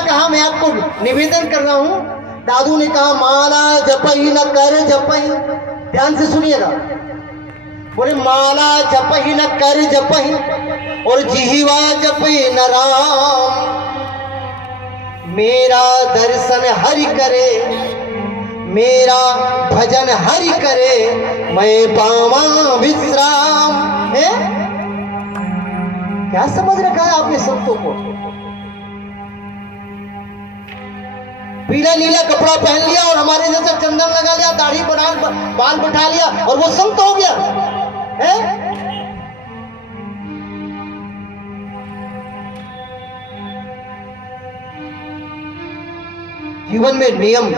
कहा, मैं आपको निवेदन कर रहा हूं। दादू ने कहा माला जपही न कर जपही, ध्यान से सुनिएगा। बोले माला जपही न कर जपही और जिह्वा जपही न राम, मेरा दर्शन हरि करे, मेरा भजन हरि करे, मैं पावा विश्राम। है क्या समझ रखा है आपने संतों को? पीला नीला कपड़ा पहन लिया और हमारे जैसा चंदन लगा लिया, दाढ़ी बना बाल बैठा लिया और वो संत हो गया है? जीवन में नियम,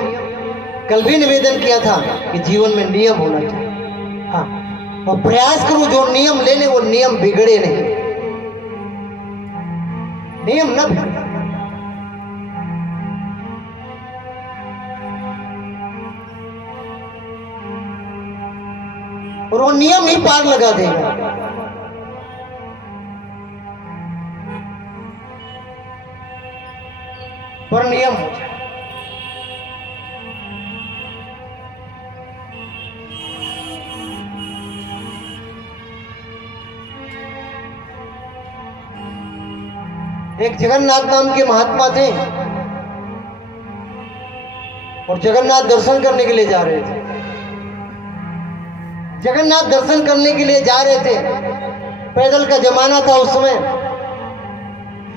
कल भी निवेदन किया था कि जीवन में नियम होना चाहिए। हाँ, और प्रयास करो जो नियम लेने वो नियम बिगड़े नहीं, नियम न बिगड़े। और वो नियम ही पार लगा देगा। पर नियम हो जाए। एक जगन्नाथ नाम के महात्मा थे और जगन्नाथ दर्शन करने के लिए जा रहे थे। जगन्नाथ दर्शन करने के लिए जा रहे थे, पैदल का जमाना था उस समय।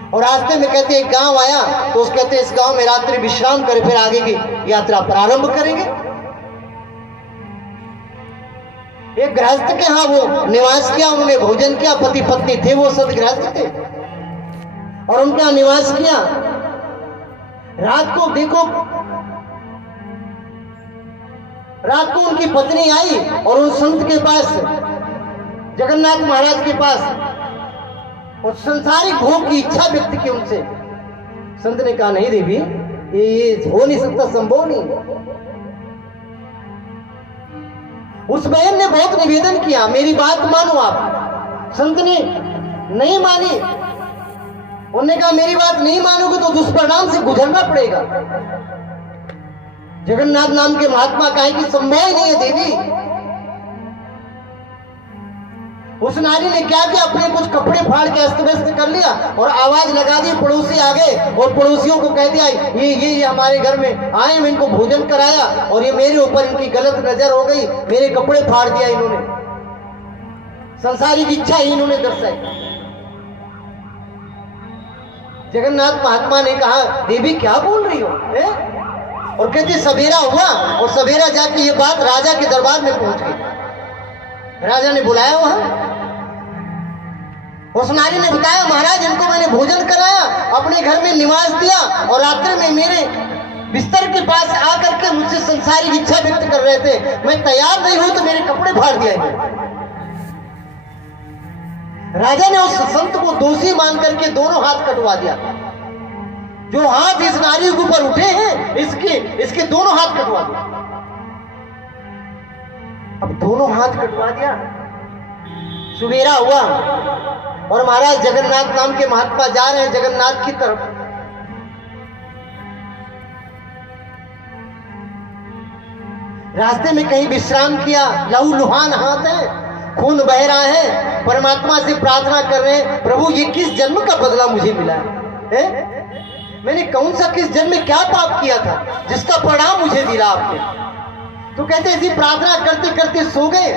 और रास्ते में कहते एक गांव आया तो उस कहते इस गांव में रात्रि विश्राम कर फिर आगे की यात्रा प्रारंभ करेंगे। एक गृहस्थ के यहाँ वो निवास किया, उन्होंने भोजन किया, पति पत्नी थे, वो सब गृहस्थ थे और उनके यहाँ निवास किया। रात को देखो, रात को उनकी पत्नी आई और उन संत के पास, जगन्नाथ महाराज के पास, और संसारिक भोग की इच्छा व्यक्त की उनसे। संत ने कहा नहीं देवी, ये हो नहीं सकता, संभव नहीं। उस बहन ने बहुत निवेदन किया, मेरी बात मानो आप। संत ने नहीं मानी। उन्होंने कहा मेरी बात नहीं मानोगे तो दुष्परिणाम से गुजरना पड़ेगा। जगन्नाथ नाम के महात्मा कहे कि संभव ही नहीं है देवी। उस नारी ने क्या किया, अपने कुछ कपड़े फाड़ के अस्त व्यस्त कर लिया और आवाज लगा दी। पड़ोसी आ गए और पड़ोसियों को कह दिया ये हमारे घर में आए, मैं इनको भोजन कराया और ये मेरे ऊपर इनकी गलत नजर हो गई, मेरे कपड़े फाड़ दिया इन्होंने, संसारिक इच्छा ही इन्होंने दर्शाई। जगन्नाथ महात्मा ने कहा देवी क्या बोल रही हो है? और कहते सवेरा हुआ और सवेरा जाके ये बात राजा के दरबार में पहुंच गई। राजा ने बुलाया वहां। उस नारी ने बताया महाराज इनको मैंने भोजन कराया, अपने घर में निवास दिया और रात्रि में मेरे बिस्तर के पास आकर के मुझसे संसारिक इच्छा व्यक्त कर रहे थे, मैं तैयार नहीं हूं तो मेरे कपड़े फाड़ दिए। राजा ने उस संत को दोषी मान करके दोनों हाथ कटवा दिया। जो हाथ इस नारी के ऊपर उठे हैं इसके दोनों हाथ कटवा दिया। अब दोनों हाथ कटवा दिया। सवेरा हुआ और महाराज जगन्नाथ नाम के महात्मा जा रहे हैं जगन्नाथ की तरफ। रास्ते में कहीं विश्राम किया, लहू लुहान हाथ है, खून बह रहा है, परमात्मा से प्रार्थना कर रहे हैं प्रभु ये किस जन्म का बदला मुझे मिला है? मैंने कौन सा किस जन्म में क्या पाप किया था जिसका परिणाम मुझे दिला आपने? तो कहते ऐसी प्रार्थना करते करते सो गए।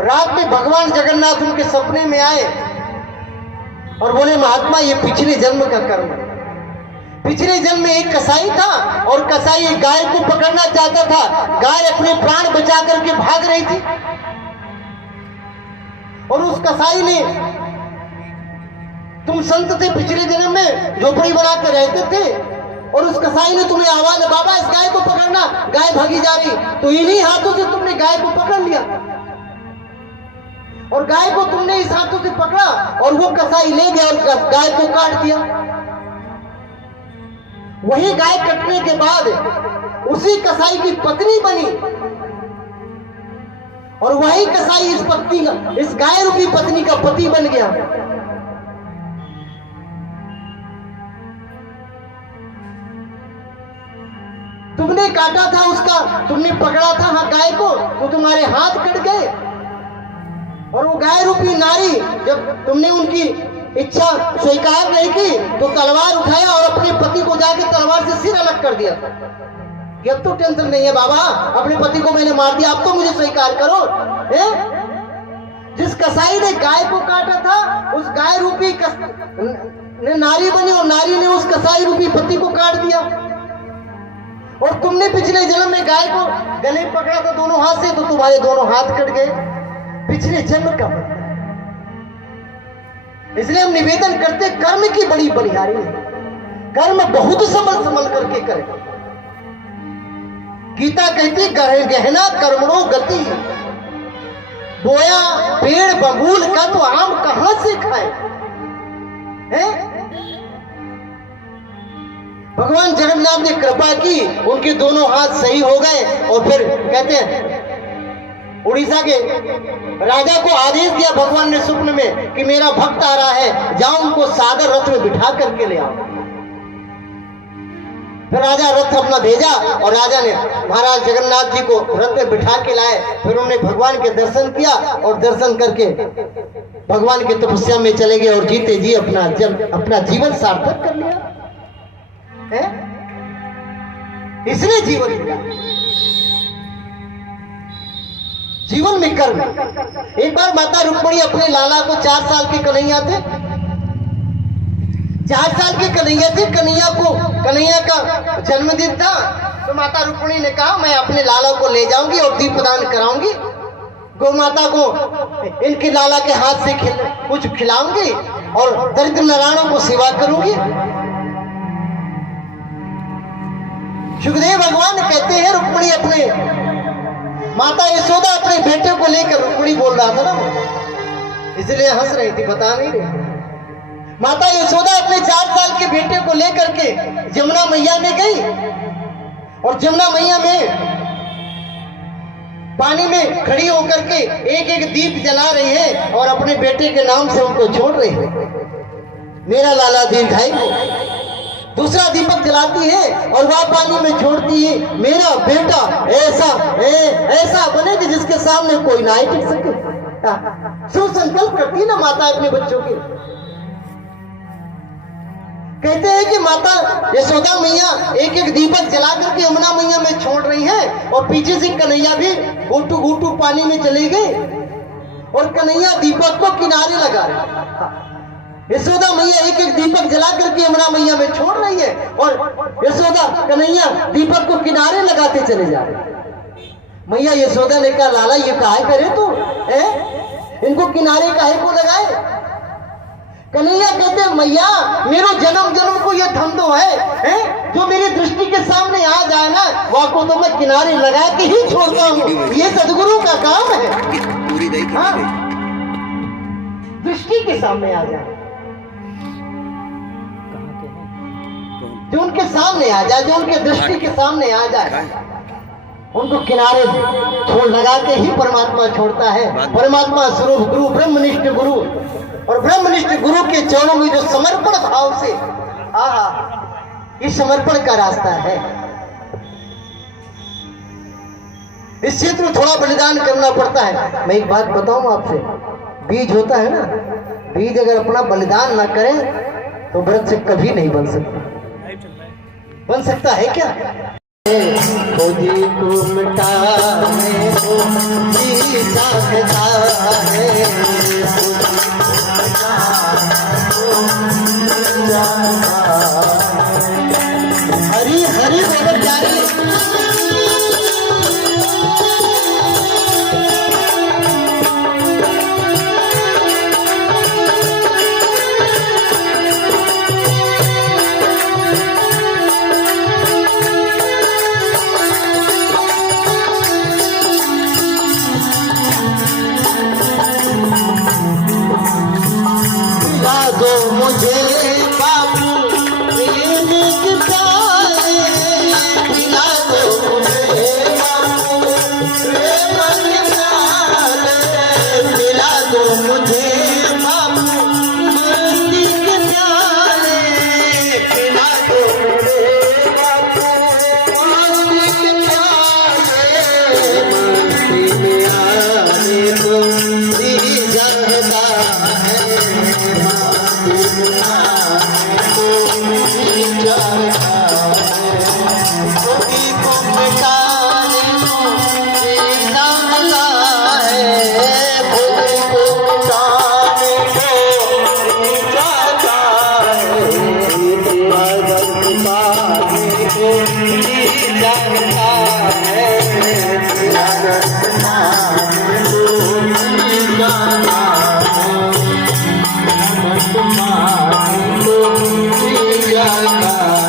रात में भगवान जगन्नाथ उनके सपने में आए और बोले महात्मा ये पिछले जन्म का कर्म है। पिछले जन्म में एक कसाई था और कसाई एक गाय को पकड़ना चाहता था। गाय अपने प्राण बचा करके भाग रही थी और उस कसाई ने, तुम संत थे पिछले जन्म में, झोपड़ी बना कर रहते थे और उस कसाई ने तुम्हें आवाज, बाबा इस गाय को पकड़ना, गाय भागी जा रही, तो इन्हीं हाथों से तुमने गाय को पकड़ लिया और गाय को तुमने इस हाथों से पकड़ा और वो कसाई ले गया और गाय को काट दिया। वही गाय कटने के बाद उसी कसाई की पत्नी बनी और वही कसाई इस पत्नी का, इस गाय रूपी पत्नी का पति बन गया। तुमने काटा था उसका, तुमने पकड़ा था हाँ गाय को, तो तुम्हारे हाथ कट गए। और वो गाय रूपी नारी, जब तुमने उनकी इच्छा स्वीकार नहीं की तो तलवार उठाया और अपने पति को जाके तलवार से सिर अलग कर दिया। कि अब तो टेंशन नहीं है बाबा, अपने पति को मैंने मार दिया, अब तो मुझे स्वीकार करो। जिस कसाई ने गाय को काटा था उस गाय रूपी ने नारी बनी और नारी ने उस कसाई रूपी पति को काट दिया। और तुमने पिछले जन्म में गाय को गले पकड़ा था दोनों हाथ से, तो तुम्हारे दोनों हाथ कट गए। पिछले जन्म का, इसलिए हम निवेदन करते कर्म की बड़ी बलिहारी है, कर्म बहुत संभल संभल करके करें। गीता कहती गहना कर्मणों गति, बोया पेड़ बबूल का तो आम कहां से खाए। भगवान जगन्नाथ ने कृपा की, उनके दोनों हाथ सही हो गए। और फिर कहते हैं उड़ीसा के राजा को आदेश दिया भगवान ने स्वप्न में कि मेरा भक्त आ रहा है, जाओ उनको सागर रथ में बिठा करके ले आओ। फिर राजा रथ अपना भेजा और राजा ने महाराज जगन्नाथ जी को रथ में बिठा के लाए। फिर उन्होंने भगवान के दर्शन किया और दर्शन करके भगवान की तपस्या में चले गए और जीते जी अपना जीवन सार्थक कर लिया है। इसलिए जीवन मिला, जीवन में कर्म। एक बार माता रुक्मिणी अपने लाला को 4 साल के कन्हैया थे, 4 साल के कन्हैया थे, कन्हैया का जन्मदिन था। तो माता रुक्मिणी ने कहा मैं अपने लाला को ले जाऊंगी और दीपदान कराऊंगी, गौ माता को इनके लाला के हाथ से कुछ खिलाऊंगी और दरिद्र नारायणों को सेवा करूंगी। सुखदेव भगवान कहते हैं रुक्मिणी अपने माता यशोदा अपने बेटे को लेकर, रुक्मिणी बोल रहा था ना इसलिए हंस रही थी, बता नहीं रही। माता यशोदा अपने 4 साल के बेटे को लेकर के जमुना मैया में गई और जमुना मैया में पानी में खड़ी होकर के एक एक दीप जला रही है और अपने बेटे के नाम से उनको छोड़ रही है, मेरा लाला दीर्घायु। दूसरा दीपक जलाती है और वह पानी में छोड़ती है, मेरा बेटा ऐसा बने कि जिसके सामने कोई ना ही टिक सके। सुसंकल्प करती है ना माता अपने बच्चों के। कहते हैं कि माता यशोदा मैया एक एक दीपक जला करके यमुना मैया में छोड़ रही है और पीछे से कन्हैया भी घूटू घूटू पानी में चले गए और कन्हैया दीपक को किनारे लगा रहे। यशोदा मैया एक एक दीपक जला करके यमुना मैया में छोड़ रही है और यशोदा कन्हैया दीपक को किनारे लगाते चले जा रहे। मैया यशोदा ने कहा लाला ये काहे करे तू, इनको किनारे काहे को लगाए। कन्हैया कहते हैं मैया मेरो जन्म जन्म को ये धंधो है, जो मेरी दृष्टि के सामने आ जाए ना वह को तो मैं किनारे लगा के ही छोड़ता हूँ, ये सदगुरु का काम है। हाँ, दृष्टि के सामने आ जाए, जो उनके सामने आ जाए, जो उनके दृष्टि के सामने आ जाए उनको किनारे छोड़ लगा के ही परमात्मा छोड़ता है। परमात्मा स्वरूप गुरु, ब्रह्मनिष्ठ गुरु, और ब्रह्मनिष्ठ गुरु के चरणों में जो समर्पण भाव से ये समर्पण का रास्ता है। इस क्षेत्र में थोड़ा बलिदान करना पड़ता है। मैं एक बात बताऊं आपसे, बीज होता है ना, बीज अगर अपना बलिदान ना करें तो व्रत से कभी नहीं बन सकता। बन सकता है क्या? खुदी को मिटाने को जी चाहता है, हरी हरी बोल प्यारी। मुझे बाबू पाने को जी जानता है, तेरा दर्द पाने को जी जानता है, मत पाने को जी जानता है।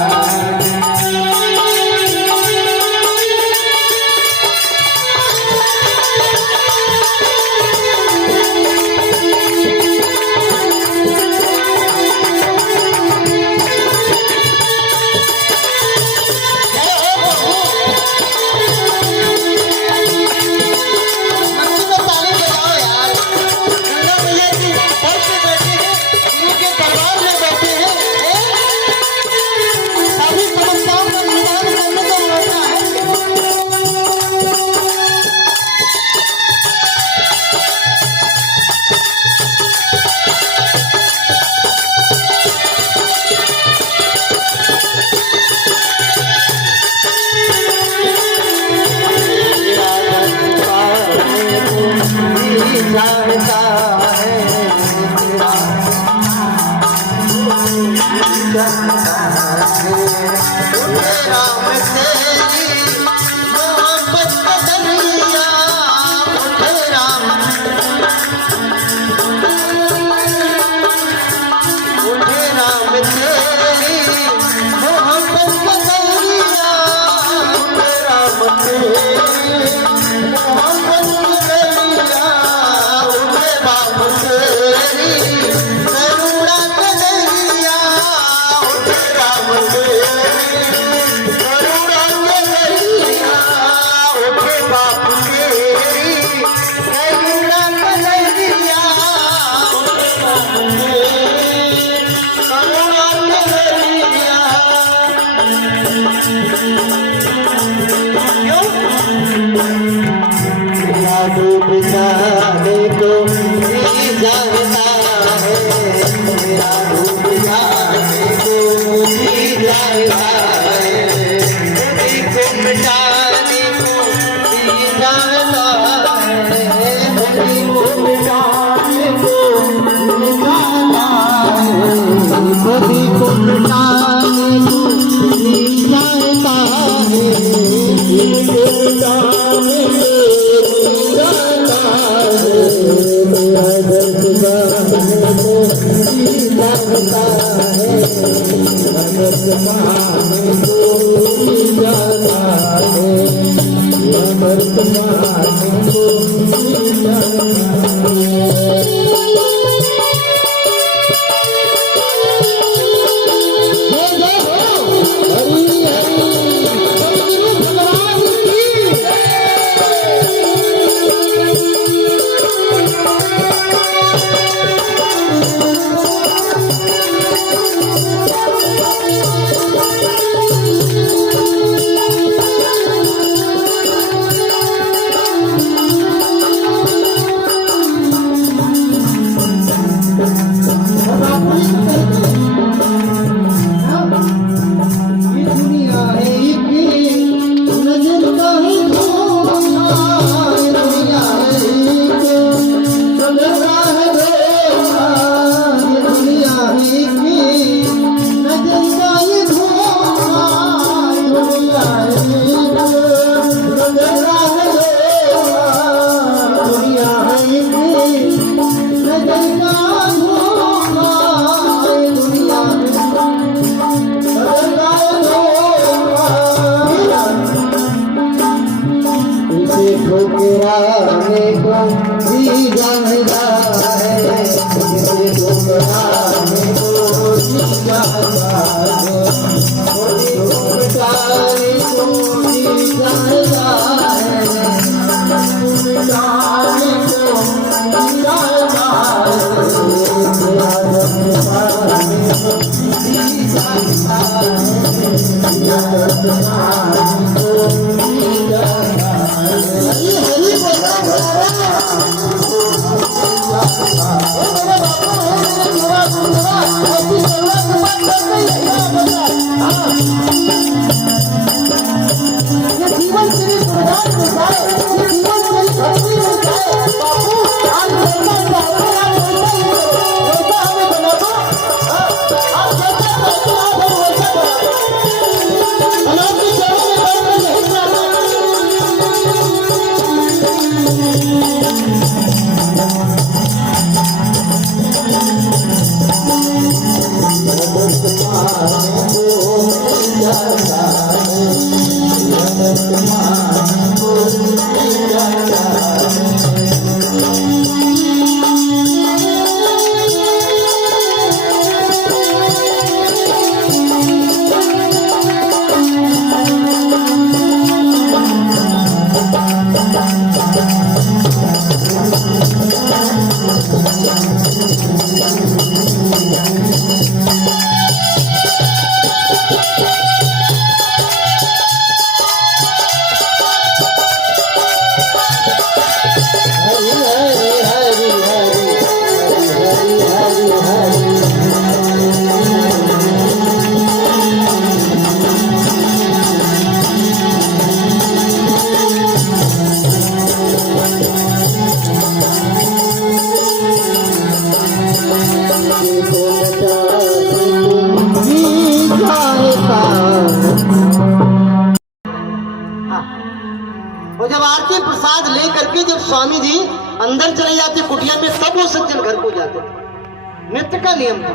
और जब आरती प्रसाद ले करके जब स्वामी जी अंदर चले जाते कुटिया में, सब वो सज्जन घर को जाते थे। नित्य का नियम था।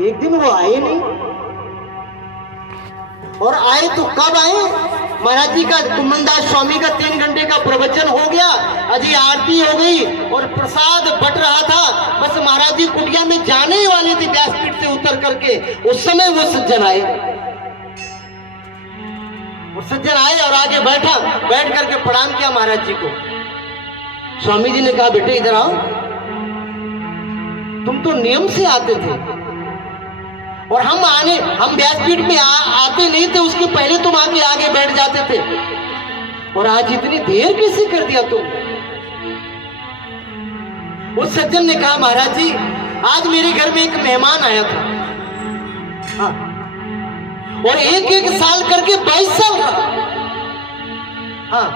एक दिन वो आए नहीं, और आए तो कब आए? महाराज जी का कुमनदास स्वामी का 3 घंटे का प्रवचन हो गया, अजी आरती हो गई और प्रसाद बट रहा था। बस महाराज जी कुटिया में जाने ही वाले थे व्यासपीठ से उतर करके, उस समय वो सज्जन आए। वो सज्जन आए और आगे बैठ करके प्रणाम किया महाराज जी को। स्वामी जी ने कहा, बेटे इधर आओ, तुम तो नियम से आते थे और हम व्यासपीठ में आते नहीं थे, उसके पहले तुम आगे बैठ जाते थे, और आज इतनी देर कैसे कर दिया तुम? उस सज्जन ने कहा, महाराज जी आज मेरे घर में एक मेहमान आया था, हाँ, और एक साल करके 22 साल रहा। हाँ,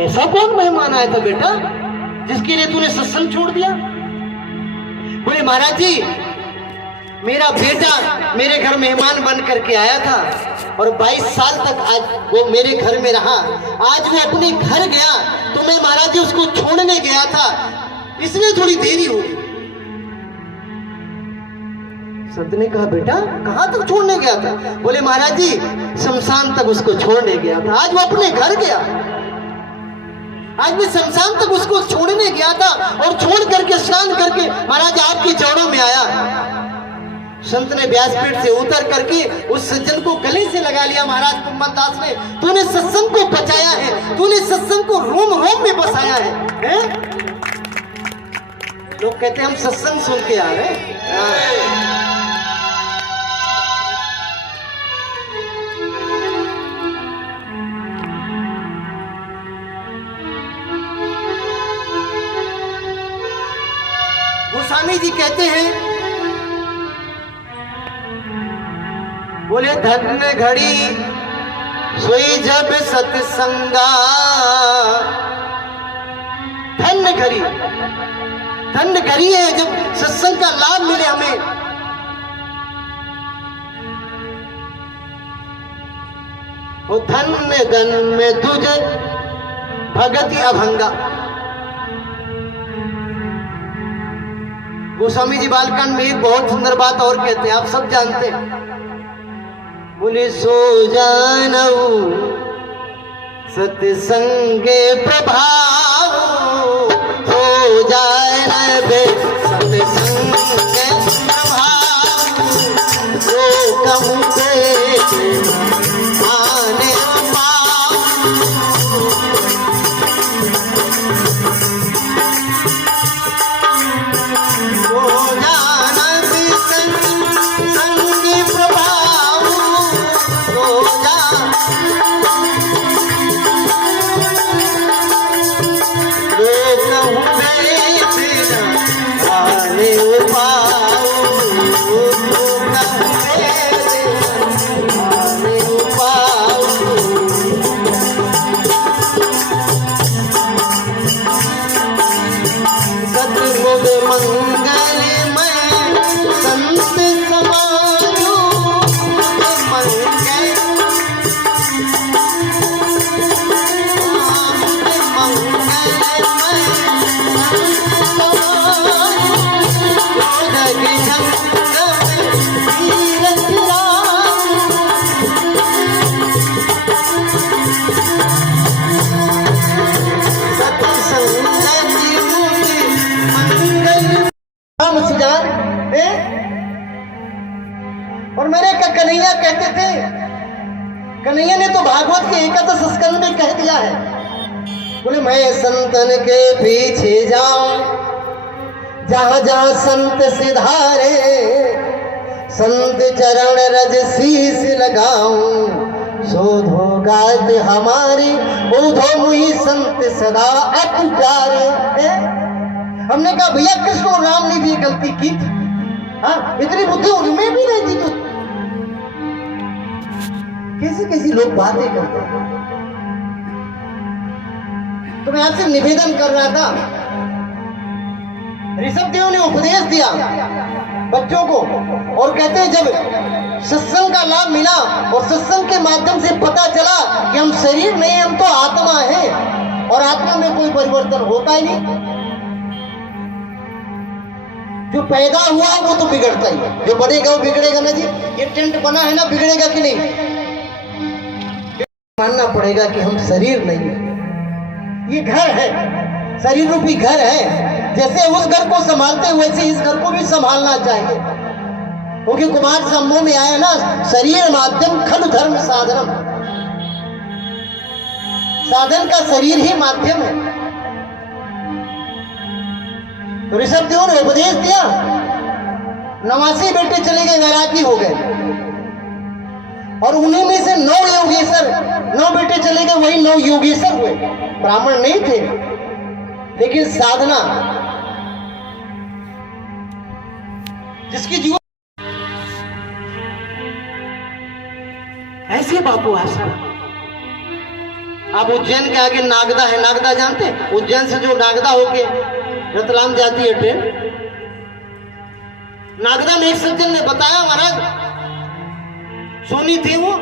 ऐसा कौन मेहमान आया था बेटा जिसके लिए तूने सत्संग छोड़ दिया? बोले, महाराज जी मेरा बेटा मेरे घर मेहमान बन करके आया था और 22 साल तक आज वो मेरे घर में रहा। आज वो अपने घर गया तो मैं महाराज जी उसको छोड़ने गया था, इसलिए थोड़ी देरी हो गई। संत ने कहा, बेटा कहां तक छोड़ने गया था? बोले, महाराज जी शमशान तक उसको छोड़ने गया था। आज वो अपने घर गया, आज मैं शमशान तक उसको छोड़ने गया था और छोड़ करके स्नान करके महाराज आपके चरणों में आया। संत ने व्यासपीठ से उतर करके उस सज्जन को गले से लगा लिया। महाराज कुम्भनदास ने, तूने सत्संग को बचाया है, तूने सत्संग को रोम रोम में बसाया है? लोग कहते हैं हम सत्संग सुन के आ रहे हैं। गोस्वामी जी कहते हैं, बोले, धन्य घड़ी सोई जब सत्संगा। धन्य घड़ी है जब सत्संग का लाभ मिले हमें। वो धन्य धन में तुझे भगति अभंगा। गोस्वामी जी बालकांड में एक बहुत सुंदर बात और कहते हैं, आप सब जानते हैं। बोले, सो जानऊ सत्संगे प्रभाव, सो जान बे सत्संगे प्रभाव, जो कहूँ आने पाओ। और मेरे कन्हैया कहते थे, कन्हैया ने तो भागवत के 21 स्कंद में कह दिया है, बोले, मैं संतन के पीछे जाऊं, जहां जहां संत सिधारे, संत चरण रज शीस लगाऊं, शोधो गात हमारी, बोधो मुहि संत सदा अपुकारे। हमने कहा, भैया कृष्ण और राम ने भी गलती की थी, हाँ, इतनी बुद्धि उनमें भी नहीं थी, तो कैसी लोग बातें करते हैं। तो मैं आपसे निवेदन कर रहा था, ऋषभ देव ने उपदेश दिया, बच्चों को, और कहते हैं जब सत्संग का लाभ मिला और सत्संग के माध्यम से पता चला कि हम शरीर नहीं, हम तो आत्मा है, और आत्मा में कोई परिवर्तन होता ही नहीं। जो पैदा हुआ वो तो बिगड़ता ही है, जो बनेगा वो बिगड़ेगा ना जी। ये टेंट बना है ना, बिगड़ेगा कि नहीं? मानना पड़ेगा कि हम शरीर नहीं है, ये घर है, शरीर रूपी घर है। जैसे उस घर को संभालते हुए वैसे इस घर को भी संभालना चाहिए, क्योंकि कुमार संभव में आया ना, शरीर माध्यम खलु धर्म साधनम, साधन का शरीर ही माध्यम है। तो ऋषभ देव ने उपदेश दिया, 89 बेटे चले गए, वैरागी हो गए, और उन्हीं में से 9 योगेश्वर, 9 बेटे चले गए, वही 9 योगेश्वर हुए। ब्राह्मण नहीं थे, लेकिन साधना जिसकी जीवन ऐसे बापू आशा। आप उज्जैन के आगे नागदा है, नागदा जानते हैं? उज्जैन से जो नागदा होके रतलाम जाती है ट्रेन, नागदा में एक सज्जन ने बताया, महाराज सोनी थे, वो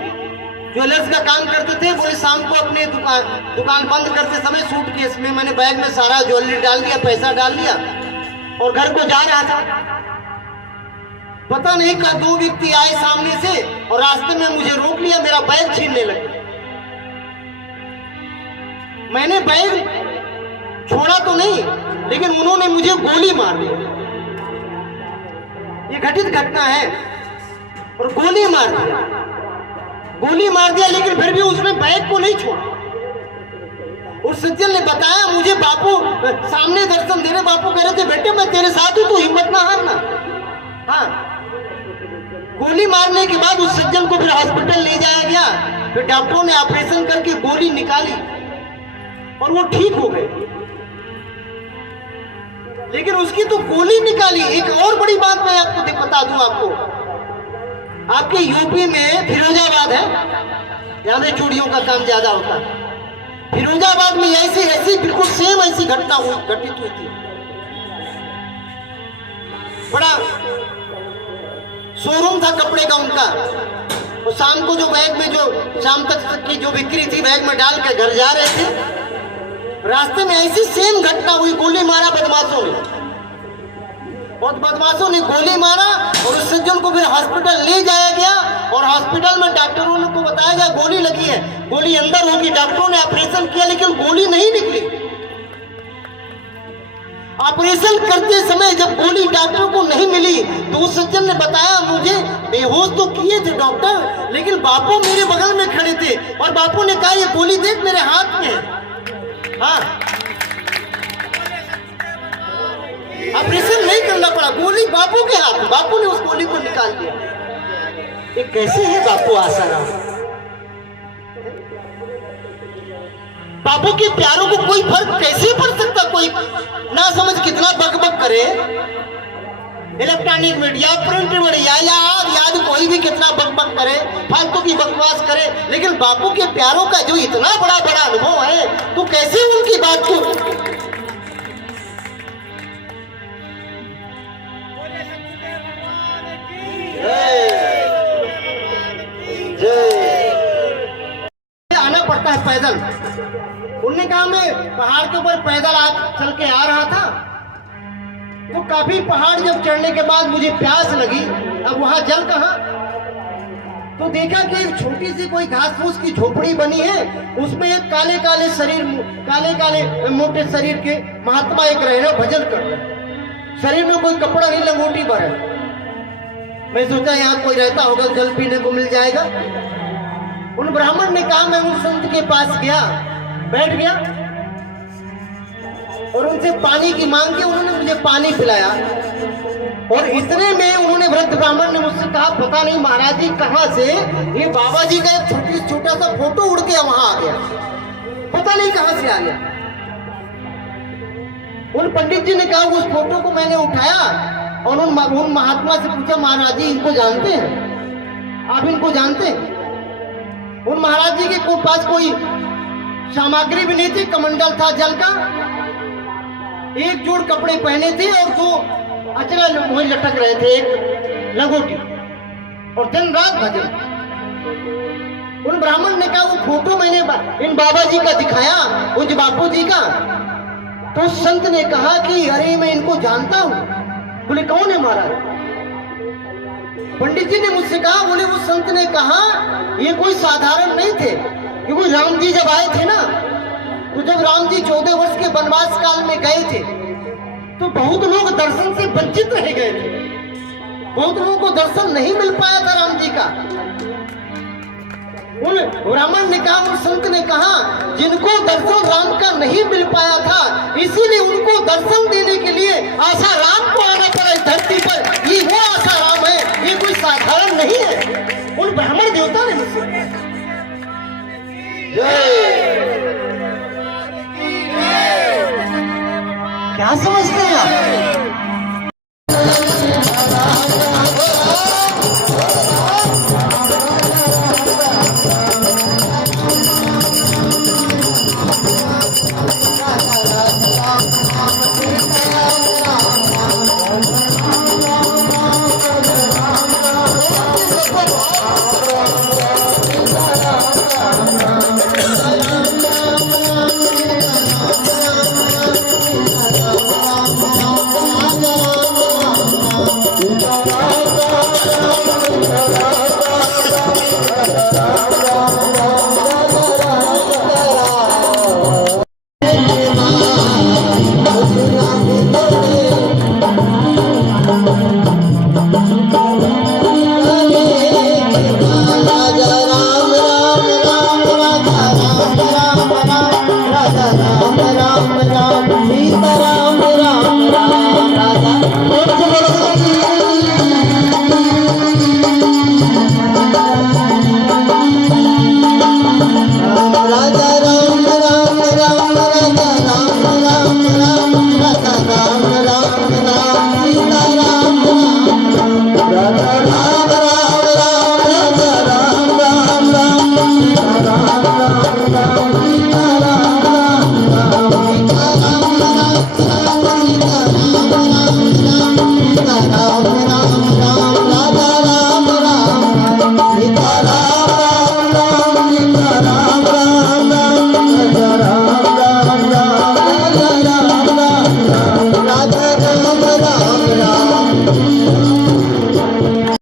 ज्वेलर्स का काम करते थे, बोले शाम को अपने दुकान बंद करते समय सूटकेस में मैंने बैग में सारा ज्वेलरी डाल दिया, पैसा डाल दिया, और घर को जा रहा था। पता नहीं का 2 व्यक्ति आए सामने से और रास्ते में मुझे रोक लिया, मेरा बैग छीनने लगे। मैंने बैग छोड़ा तो नहीं, लेकिन उन्होंने मुझे गोली मार दी। ये घटित घटना है, और गोली मार दिया, गोली मार दिया, लेकिन फिर भी उसने बैग को नहीं छोड़ा। उस सज्जन ने बताया मुझे, बापू सामने दर्शन दे रहे, बापू कह रहे थे बेटे मैं तेरे साथ हूं, तू हिम्मत ना हारना। हाँ, गोली मारने के बाद उस सज्जन को फिर हॉस्पिटल ले जाया गया, फिर डॉक्टरों ने ऑपरेशन करके गोली निकाली और वो ठीक हो गए। लेकिन उसकी तो गोली निकाली। एक और बड़ी बात मैं आपको बता दूं, आपको आपके यूपी में फिरोजाबाद है, यहां पे चूड़ियों का काम ज्यादा होता है। फिरोजाबाद में ऐसी बिल्कुल सेम ऐसी घटना घटित हुई थी। बड़ा शोरूम था कपड़े का उनका, और शाम को जो बैग में जो शाम तक की जो बिक्री थी बैग में डाल के घर जा रहे थे, रास्ते में ऐसी सेम घटना हुई, गोली मारा बदमाशों ने, और बदमाशों ने गोली मारा और उस सज्जन को फिर हॉस्पिटल ले जाया गया, और हॉस्पिटल में डॉक्टरों को बताया गया गोली लगी है, गोली अंदर होगी। डॉक्टरों ने ऑपरेशन किया, लेकिन गोली नहीं निकली। ऑपरेशन करते समय जब गोली डॉक्टर को नहीं मिली, तो उस सज्जन ने बताया मुझे बेहोश तो किए थे डॉक्टर, लेकिन बापू मेरे बगल में खड़े थे, और बापू ने कहा ये गोली देख मेरे हाथ में है। हाँ, ऑपरेशन नहीं करना पड़ा, गोली बापू के हाथ, बापू ने उस गोली को निकाल दिया। ये कैसे है बापू आसाराम? बापू के प्यारों को कोई फर्क कैसे पड़ सकता? कोई ना समझ कितना बकबक करे, इलेक्ट्रॉनिक मीडिया, प्रिंट मीडिया, याद कोई भी कितना बकबक करे, फालतू की बकवास करे, लेकिन बापू के प्यारों का जो इतना बड़ा अनुभव है, तो कैसे उनकी बात को आना पड़ता है पैदल। उन्होंने कहा मैं पहाड़ के ऊपर पैदल चल के आ रहा था, तो काफी पहाड़ जब चढ़ने के बाद मुझे प्यास लगी। अब वहां जल कहाँ, तो देखा कि एक छोटी सी कोई घास फूस की झोपड़ी बनी है, उसमें एक काले काले मोटे शरीर के महात्मा एक रहे हैं, भजन कर रहे, शरीर में कोई कपड़ा नहीं, लंगोटी भर है। मैं सोचा यहाँ कोई रहता होगा, जल पीने को मिल जाएगा। उन ब्राह्मण ने कहा, मैं उन संत के पास गया, बैठ गया और उनसे पानी की मांग की। उन्होंने मुझे पानी पिलाया, और इतने में उन्होंने वृद्ध ब्राह्मण ने मुझसे कहा, पता नहीं महाराज जी कहाँ से ये बाबा जी का एक छोटा सा फोटो उड़ के वहां आ गया, पता नहीं कहां से आ गया। उन पंडित जी ने कहा, उस फोटो को मैंने उठाया और उन महात्मा से पूछा, महाराज जी इनको जानते हैं? आप इनको जानते हैं? उन महाराज जी के पास कोई सामग्री भी नहीं थी, कमंडल था जल का, एक जोड़ कपड़े पहने थे और 2 अचला मुझे लटक रहे थे एक लंगोटी और दिन रात भजन। उन ब्राह्मण ने कहा वो फोटो मैंने इन बाबा जी का दिखाया, उन बापू जी का। तो उस संत ने कहा कि अरे मैं इनको जानता हूं। बोले कौन है महाराज? पंडित जी ने मुझसे कहा, बोले वो संत ने कहा ये कोई साधारण नहीं थे, क्योंकि राम जी जब आए थे ना, तो जब राम जी 14 वर्ष के वनवास काल में गए थे तो बहुत लोग दर्शन से वंचित रह गए थे, बहुत लोगों को दर्शन नहीं मिल पाया था राम जी का। उन ब्राह्मण ने कहा, उन संत ने कहा जिनको दर्शन राम का नहीं मिल पाया था, इसीलिए उनको दर्शन देने के लिए आशा राम को आना पड़ा इस धरती पर। ये वो आशा राम है, ये कोई साधारण नहीं है। उन ब्राह्मण देवता ने मुझसे क्या समझते हैं आप? राम राम